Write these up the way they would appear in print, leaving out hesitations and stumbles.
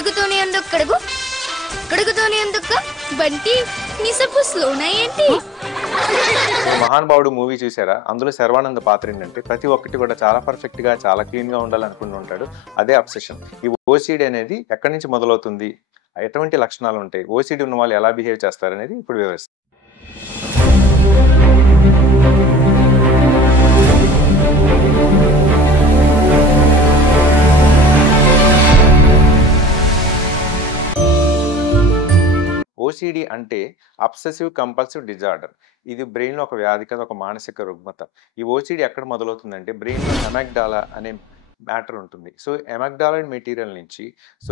కడుగుతూనే ఎందుకు కడుగు కడుగుతూనే ఎందుకు బంటి నీ సబ్బు స్లోనా ఏంటి? మహానుభావుడు మూవీ చూసారా? అందులో శర్వానంద్ పాత్ర ఏంటంటే ప్రతి ఒక్కటి కూడా చాలా పర్ఫెక్ట్ గా చాలా క్లీన్ గా ఉండాలనుకుంటూ ఉంటాడు. అదే అబ్సెషన్. ఈ ఓసిడి అనేది ఎక్కడి నుంచి మొదలవుతుంది, ఎటువంటి లక్షణాలు ఉంటాయి, ఓసిడి ఉన్న వాళ్ళు ఎలా బిహేవ్ చేస్తారనేది ఇప్పుడు వివరిస్తాను. ఓసిడి అంటే అబ్సెసివ్ కంపల్సివ్ డిజార్డర్. ఇది బ్రెయిన్లో ఒక వ్యాధి కాదు, ఒక మానసిక రుగ్మత. ఈ ఓసిడి ఎక్కడ మొదలవుతుందంటే బ్రెయిన్లో అమెగ్డాలా అనే మ్యాటర్ ఉంటుంది. సో అమెగ్డాలా మెటీరియల్ నుంచి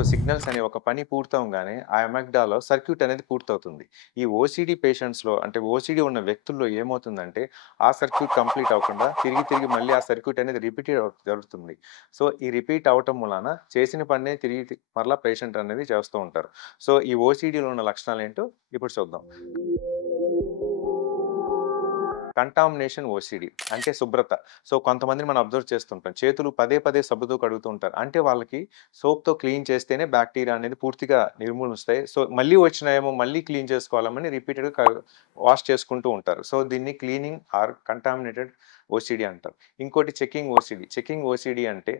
సిగ్నల్స్ అనే ఒక పని పూర్తవగానే ఆ అమెగ్డాలో సర్క్యూట్ అనేది పూర్తవుతుంది. ఈ ఓసిడి పేషెంట్స్లో అంటే ఓసిడి ఉన్న వ్యక్తుల్లో ఏమవుతుందంటే ఆ సర్క్యూట్ కంప్లీట్ అవ్వకుండా తిరిగి తిరిగి మళ్ళీ ఆ సర్క్యూట్ అనేది రిపీట్ జరుగుతుంది. సో ఈ రిపీట్ అవటం వలన చేసిన పని తిరిగి మరలా పేషెంట్ అనేది చేస్తూ ఉంటారు. సో ఈ ఓసిడిలో ఉన్న లక్షణాలు ఏంటో ఇప్పుడు చూద్దాం. కంటామినేషన్ ఓసిడి అంటే శుభ్రత. సో కొంతమందిని మనం అబ్జర్వ్ చేస్తుంటాం, చేతులు పదే పదే సబ్బుతో కడుగుతూ ఉంటారు. అంటే వాళ్ళకి సోప్తో క్లీన్ చేస్తేనే బ్యాక్టీరియా అనేది పూర్తిగా నిర్మూలిస్తాయి. సో మళ్ళీ వచ్చినాయేమో మళ్ళీ క్లీన్ చేసుకోవాలని రిపీటెడ్గా వాష్ చేసుకుంటూ ఉంటారు. సో దీన్ని క్లీనింగ్ ఆర్ కంటామినేటెడ్ ఓసిడి అంటారు. ఇంకోటి చెకింగ్ ఓసిడి. చెకింగ్ ఓసిడి అంటే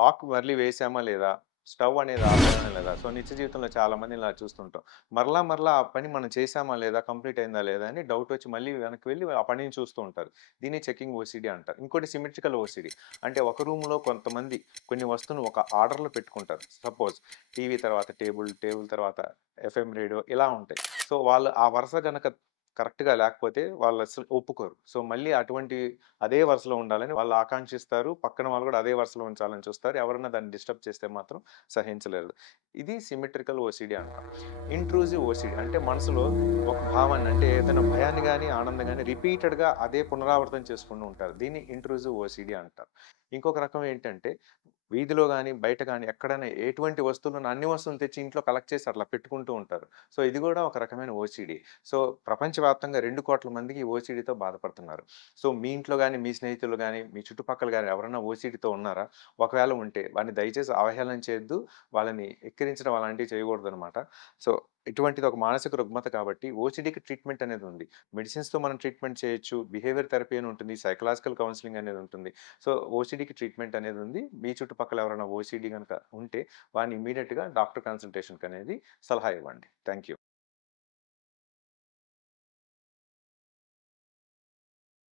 లాక్ మళ్ళీ వేసామా లేదా, స్టవ్ అనేది ఆపామా లేదా. సో నిత్య జీవితంలో చాలా మంది ఇలా చూస్తుంటాం. మరలా మరలా ఆ పని మనం చేసామా లేదా, కంప్లీట్ అయిందా లేదా అని డౌట్ వచ్చి మళ్ళీ వెనక్కి వెళ్ళి ఆ పనిని చూస్తూ ఉంటారు. దీన్ని చెకింగ్ ఓసిడి అంటారు. ఇంకోటి సిమెట్రికల్ ఓసిడి అంటే ఒక రూమ్లో కొంతమంది కొన్ని వస్తువులు ఒక ఆర్డర్లో పెట్టుకుంటారు. సపోజ్ టీవీ తర్వాత టేబుల్, టేబుల్ తర్వాత ఎఫ్ఎం రేడియో ఇలా ఉంటాయి. సో వాళ్ళు ఆ వరుస గనక కరెక్ట్గా లేకపోతే వాళ్ళు అసలు ఒప్పుకోరు. సో మళ్ళీ అటువంటి అదే వరుసలో ఉండాలని వాళ్ళు ఆకాంక్షిస్తారు. పక్కన వాళ్ళు కూడా అదే వరుసలో ఉంచాలని చూస్తారు. ఎవరైనా దాన్ని డిస్టర్బ్ చేస్తే మాత్రం సహించలేరు. ఇది సిమెట్రికల్ ఓసిడి అంటాం. ఇంట్రూజివ్ ఓసిడి అంటే మనసులో ఒక భావాన్ని అంటే ఏదైనా భయాన్ని కానీ ఆనందం కానీ రిపీటెడ్గా అదే పునరావృతం చేసుకుంటూ ఉంటారు. దీన్ని ఇంట్రూజివ్ ఓసిడి అంటారు. ఇంకొక రకం ఏంటంటే వీధిలో కానీ బయట కానీ ఎక్కడైనా ఎటువంటి వస్తువులను అన్ని వస్తువులు తెచ్చి ఇంట్లో కలెక్ట్ చేసి అట్లా పెట్టుకుంటూ ఉంటారు. సో ఇది కూడా ఒక రకమైన ఓసిడి. సో ప్రపంచవ్యాప్తంగా 2 కోట్ల మందికి ఈ ఓసిడితో బాధపడుతున్నారు. సో మీ ఇంట్లో కానీ మీ స్నేహితులు కానీ మీ చుట్టుపక్కల కానీ ఎవరైనా ఓసిడితో ఉన్నారా? ఒకవేళ ఉంటే వాడిని దయచేసి అవహేళన చేయొద్దు, వాళ్ళని ఎక్కిరించడం అలాంటివి చేయకూడదు అనమాట. సో ఇటువంటిది ఒక మానసిక రుగ్మత కాబట్టి ఓసిడికి ట్రీట్మెంట్ అనేది ఉంది. మెడిసిన్స్తో మనం ట్రీట్మెంట్ చేయొచ్చు, బిహేవియర్ థెరపీ అని ఉంటుంది, సైకలాజికల్ కౌన్సిలింగ్ అనేది ఉంటుంది. సో ఓసిడికి ట్రీట్మెంట్ అనేది ఉంది. మీ చుట్టుపక్కల ఎవరైనా ఓసిడి కనుక ఉంటే వాడిని ఇమీడియట్గా డాక్టర్ కన్సల్టేషన్కి అనేది సలహా ఇవ్వండి. Thank you.